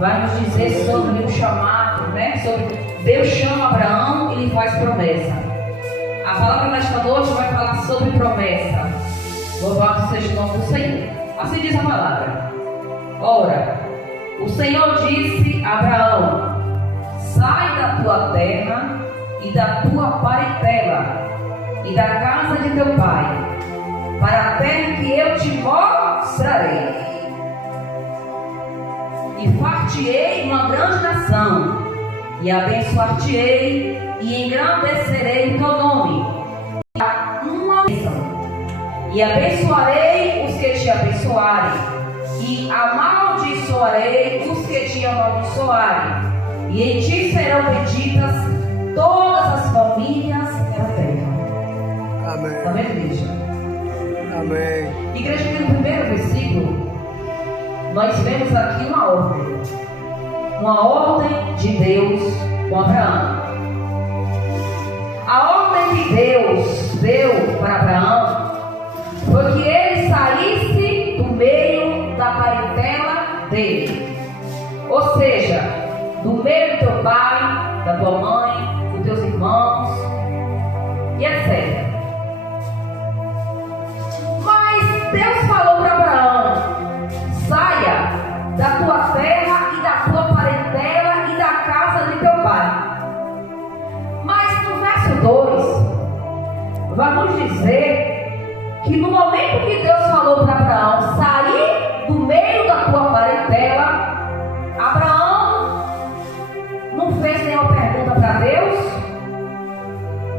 vai nos dizer sobre o chamado, né? Sobre Deus chama Abraão e lhe faz promessa. A palavra nesta noite vai falar sobre promessa. Louvado seja o nome do Senhor. Assim diz a palavra. Ora, o Senhor disse a Abraão: sai da tua terra e da tua parentela e da casa de teu pai, para a terra que eu te mostrarei. E far-te-ei uma grande nação, e abençoar-te-ei, e engrandecerei o teu nome. Uma bênção. E abençoarei os que te abençoarem, e amaldiçoarei os que te amaldiçoarem. E em ti serão benditas todas as famílias da terra. Amém. Amém, igreja? Amém. Igreja, no primeiro versículo, nós vemos aqui uma ordem de Deus com Abraão. A ordem que Deus deu para Abraão foi que ele saísse do meio da parentela dele, ou seja, do meio do teu pai, da tua mãe, dos teus irmãos e etc. Mas Deus falou para Abraão: saia da tua terra e da tua parentela e da casa de teu pai. Mas no verso 2 vai nos dizer que no momento que Deus falou para Abraão sair do meio da tua parentela, Abraão não fez nenhuma pergunta para Deus,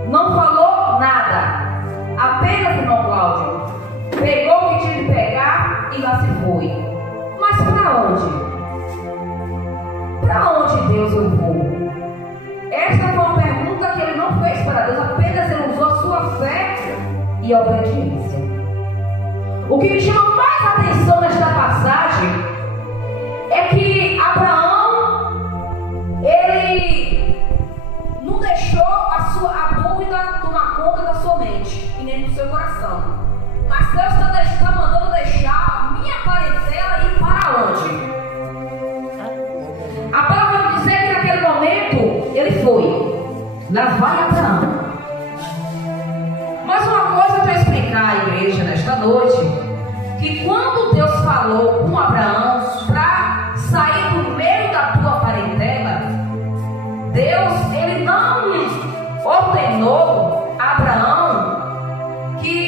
não falou nada, apenas, irmão Cláudio, pegou o que tinha de pegar e lá se foi. Mas para onde? Para onde Deus eu vou? Esta foi uma pergunta que ele não fez para Deus, apenas ele usou a sua fé e a obediência. O que me chama mais atenção nesta passagem é que Abraão, ele não deixou a dúvida tomar conta da sua mente e nem do seu coração. Mas Deus está mandando deixar a minha parentela ir para onde? A palavra vai dizer que naquele momento ele foi. Lá vai Abraão. Mas uma coisa para explicar à igreja nesta noite, que quando Deus falou com Abraão para sair do meio da tua parentela, Deus, ele não ordenou a Abraão que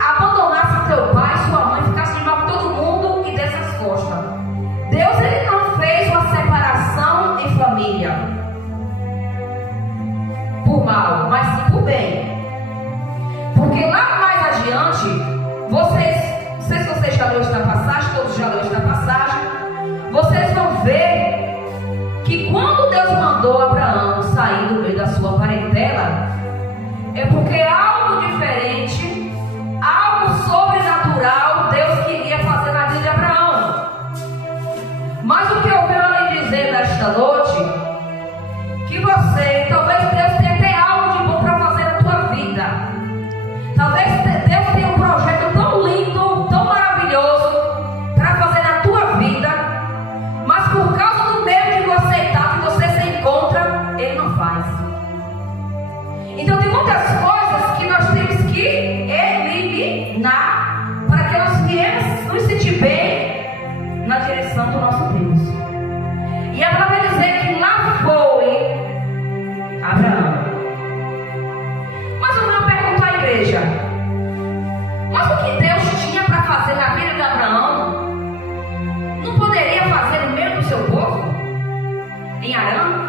abandonasse teu pai, sua mãe, ficasse de mal com todo mundo e desse as costas. Deus, ele não fez uma separação em família por mal, mas sim por bem. Porque lá mais adiante, não sei se vocês já leram esta passagem, todos já leram esta passagem, vocês vão ver que quando Deus mandou Abraão sair do meio da sua parentela, é porque algo diferente, algo sobrenatural Deus queria fazer na vida de Abraão. Mas o que eu quero lhe dizer nesta noite, que você, talvez Deus tenha até algo de bom para fazer na tua vida. Talvez Deus tenha um projeto tão lindo, tão maravilhoso para fazer na tua vida, mas por causa do meio que você está, que você se encontra, Ele não faz. Então tem muitas coisas que nós temos que eliminar para que nós viemos nos sentir bem na direção do nosso Deus. E a palavra vai dizer que lá foi Abraão. Mas eu vou perguntar à igreja: mas o que Deus tinha para fazer na vida de Abraão, não poderia fazer no meio do seu povo? Em Arã?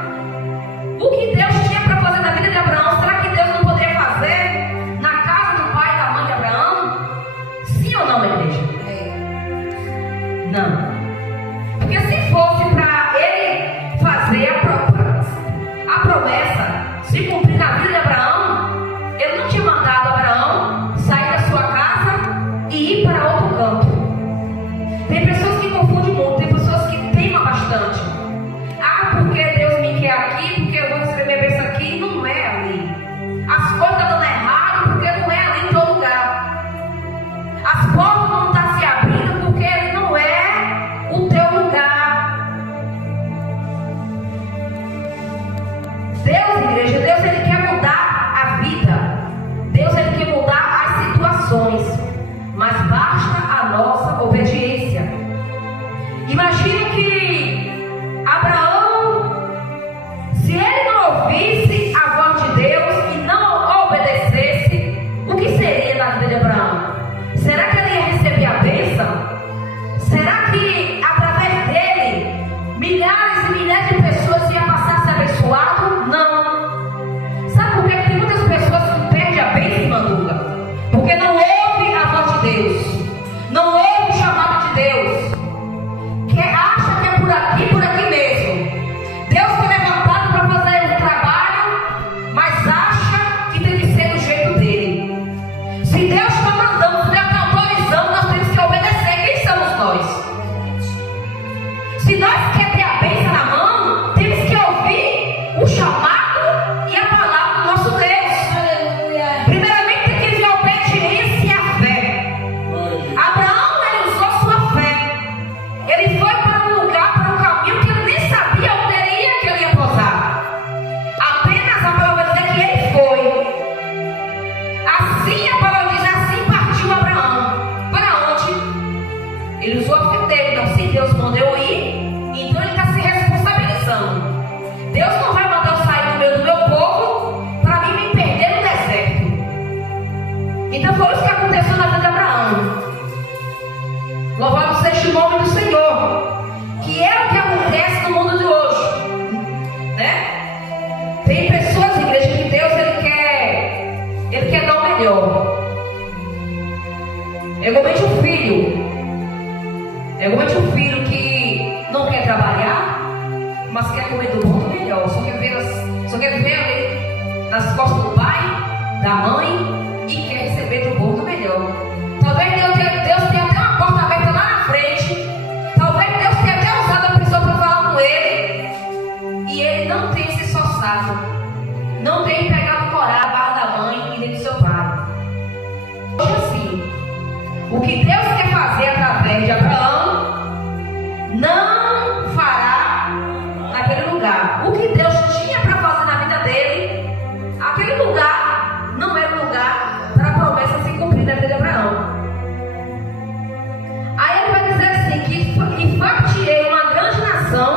O que Deus tinha para fazer na vida de Abraão, será que Deus não poderia fazer na casa do pai e da mãe de Abraão? Sim ou não, igreja? Não. Porque se fosse para ele fazer a promessa se cumprir na vida de Abraão, ele não tinha mandado Abraão sair da sua casa e ir para outro canto. Tem pessoas que confundem muito, tem pessoas que teimam bastante. Ah, porque Deus me quer aqui, porque eu vou escrever a bênção aqui. Não é ali. As coisas estão dando errado porque não é ali em todo lugar. As portas não estão se abrindo porque ele não é Ele usou a fé dele. Então, se Deus mandou eu ir, então ele está se responsabilizando. Deus não vai mandar eu sair do meio do meu povo para mim me perder no deserto. Então foi isso que aconteceu na vida de Abraão. Louvado seja o nome do Senhor. Que é o que acontece no mundo de hoje, né? Tem pessoas, igreja, que Deus ele quer dar o melhor. Igualmente um filho que não quer trabalhar, mas quer comer do bom e do melhor. Só quer viver ali nas costas do pai, da mãe, e quer receber do bom e do melhor. Talvez Deus tenha até uma porta aberta lá na frente. Talvez Deus tenha até usado a pessoa para falar com ele, e ele não tenha se esforçado, não tenha pegado coragem a barra da mãe e nem do seu pai. Hoje assim, o que Deus quer fazer através de Abraão, não fará naquele lugar. O que Deus tinha para fazer na vida dele, aquele lugar não era um lugar para a promessa se cumprir na vida de Abraão. Aí ele vai dizer assim, que far-te-ei uma grande nação,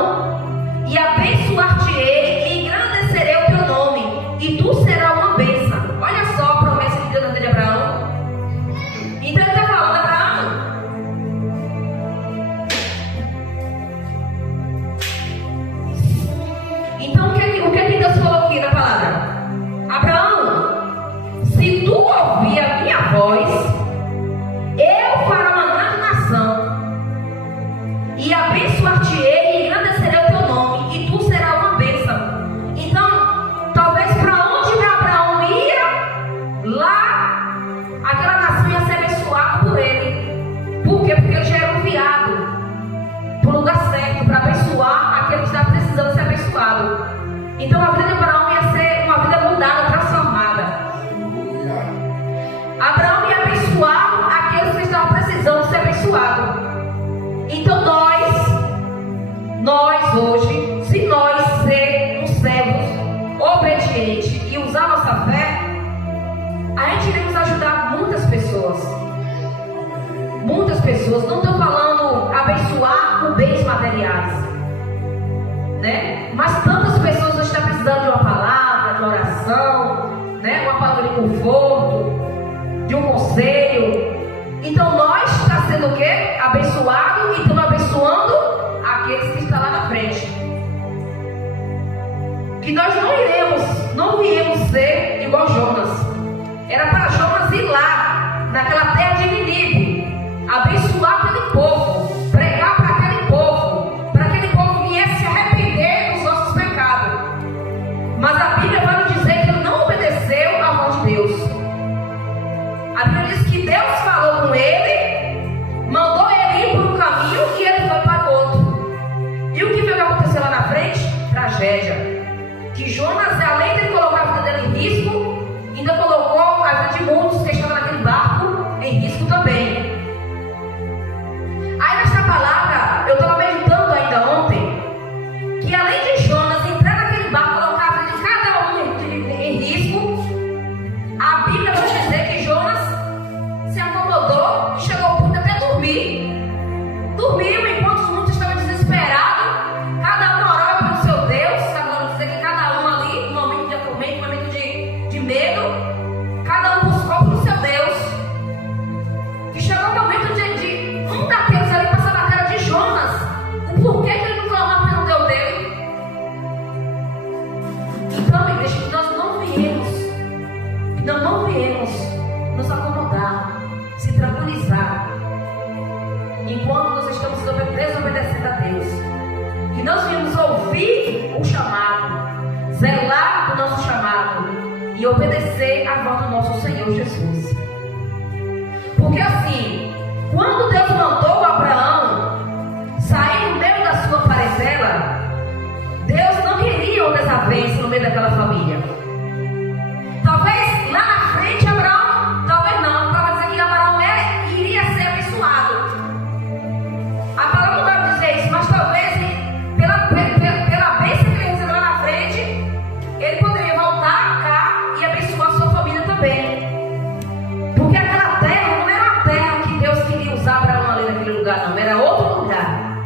e abençoar-te-ei, e engrandecerei o teu nome, e tu serás uma bênção. Olha só a promessa de Deus na vida de Abraão. Então ele está falando, Abraão, então o que Deus falou aqui na palavra? Abraão, se tu ouvir a minha voz, eu farei uma grande nação, e abençoar-te-ei, e engrandecerei o teu nome, e tu serás uma bênção. Então, talvez para onde Abraão ia, lá, aquela nação ia ser abençoada por ele. Por quê? Porque ele já era enviado para o lugar certo, para abençoar aquele que está precisando ser abençoado. Então a vida de Abraão ia ser uma vida mudada, transformada. Abraão ia abençoar aqueles que estavam precisando ser abençoados. Então nós hoje, se nós sermos servos obedientes e usar nossa fé, a gente iremos ajudar muitas pessoas. Muitas pessoas, não estou falando abençoar com bens materiais, né? Mas tantas pessoas estão precisando de uma palavra, de uma oração, né? Uma palavra de conforto, de um conselho. Então nós está sendo o quê? Abençoado, e estamos abençoando aqueles que estão lá na frente. Que nós não viemos ser igual Jonas. Era para Jonas ir lá, naquela terra de Nínive, abençoar aquele povo, pregar para aquele povo viesse se arrepender dos nossos pecados. Mas a Bíblia vai nos dizer que ele não obedeceu à voz de Deus. A Bíblia diz que Deus falou com ele, mandou ele ir por um caminho e ele foi para o outro. E o que foi que aconteceu lá na frente? Tragédia. Que Jonas, além de colocar a vida dele em risco, ainda colocou a vida de muitos que estavam naquele barco em risco também. Aí nesta palavra, eu estava meditando ainda ontem, que além de Jonas entrar naquele barco, colocar a vida de cada um em risco, a Bíblia vai dizer que Jonas se acomodou e chegou ao ponto de até dormir. Dormiu enquanto os muitos estavam desesperados, cada um orava pelo seu Deus. Agora dizer que cada um ali, no momento de atormento, no momento de medo, cada um buscou pelo seu Deus. E chegou o momento de um daqueles ali passar na cara de Jonas, o porquê que ele não clamava pelo Deus dele. Então, igreja, que nós não viemos nos acomodar, se tranquilizar, enquanto nós estamos desobedecendo a Deus. Que nós viemos ouvir o chamado, zelar o nosso chamado e obedecer à voz do nosso Senhor Jesus. Porque assim, quando Deus mandou Abraão sair no meio da sua parentela, Deus não queria uma desavença no meio daquela família. Talvez lá na frente Abraão, talvez não, para dizer que Abraão iria ser abençoado. A palavra não vai dizer isso, mas talvez pela bênção que ele recebeu lá na frente, ele poderia voltar cá e abençoar a sua família também. Porque aquela terra não era uma terra que Deus queria usar Abraão ali naquele lugar. Abraão, era outro lugar.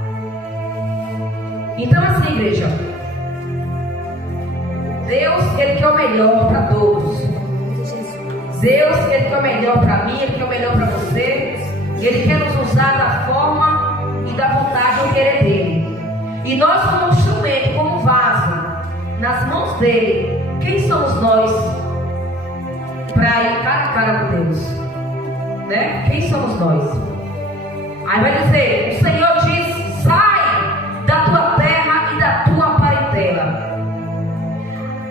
Então assim, igreja, Deus, Ele quer o melhor para todos. Deus, Ele quer o melhor para mim, Ele quer o melhor para você. Ele quer nos usar da forma e da vontade do querer dele. E nós, como instrumento, como vaso, nas mãos dele, quem somos nós para ir cara a cara com Deus? Né? Quem somos nós? Aí vai dizer, o Senhor diz: sai da tua terra e da tua parentela.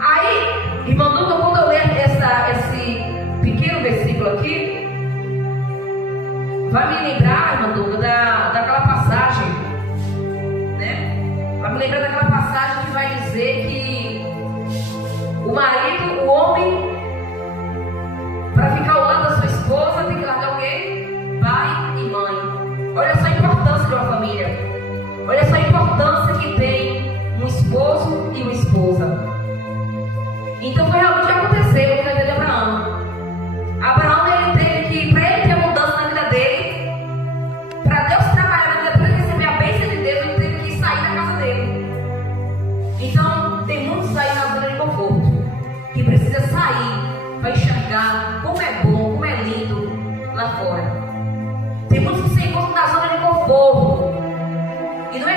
Aí, irmão Duda, quando eu ler esse pequeno versículo aqui, vai me lembrar, irmão Duda, daquela passagem, né? Vai me lembrar daquela passagem que vai dizer que o marido, o homem, para ficar ao lado da sua esposa, tem que largar o quê? Pai e mãe. Olha só a importância de uma família. Olha só a importância que tem um esposo e uma esposa. Então foi realmente o que aconteceu com a vida de Abraão. Abraão, ele teve que, para ele ter mudança na vida dele, para Deus trabalhar na vida dele, receber a bênção de Deus, ele teve que sair da casa dele. Então, tem muitos aí na zona de conforto, que precisa sair para enxergar como é bom, como é lindo lá fora. Tem muitos que se encontram na zona de conforto. E não é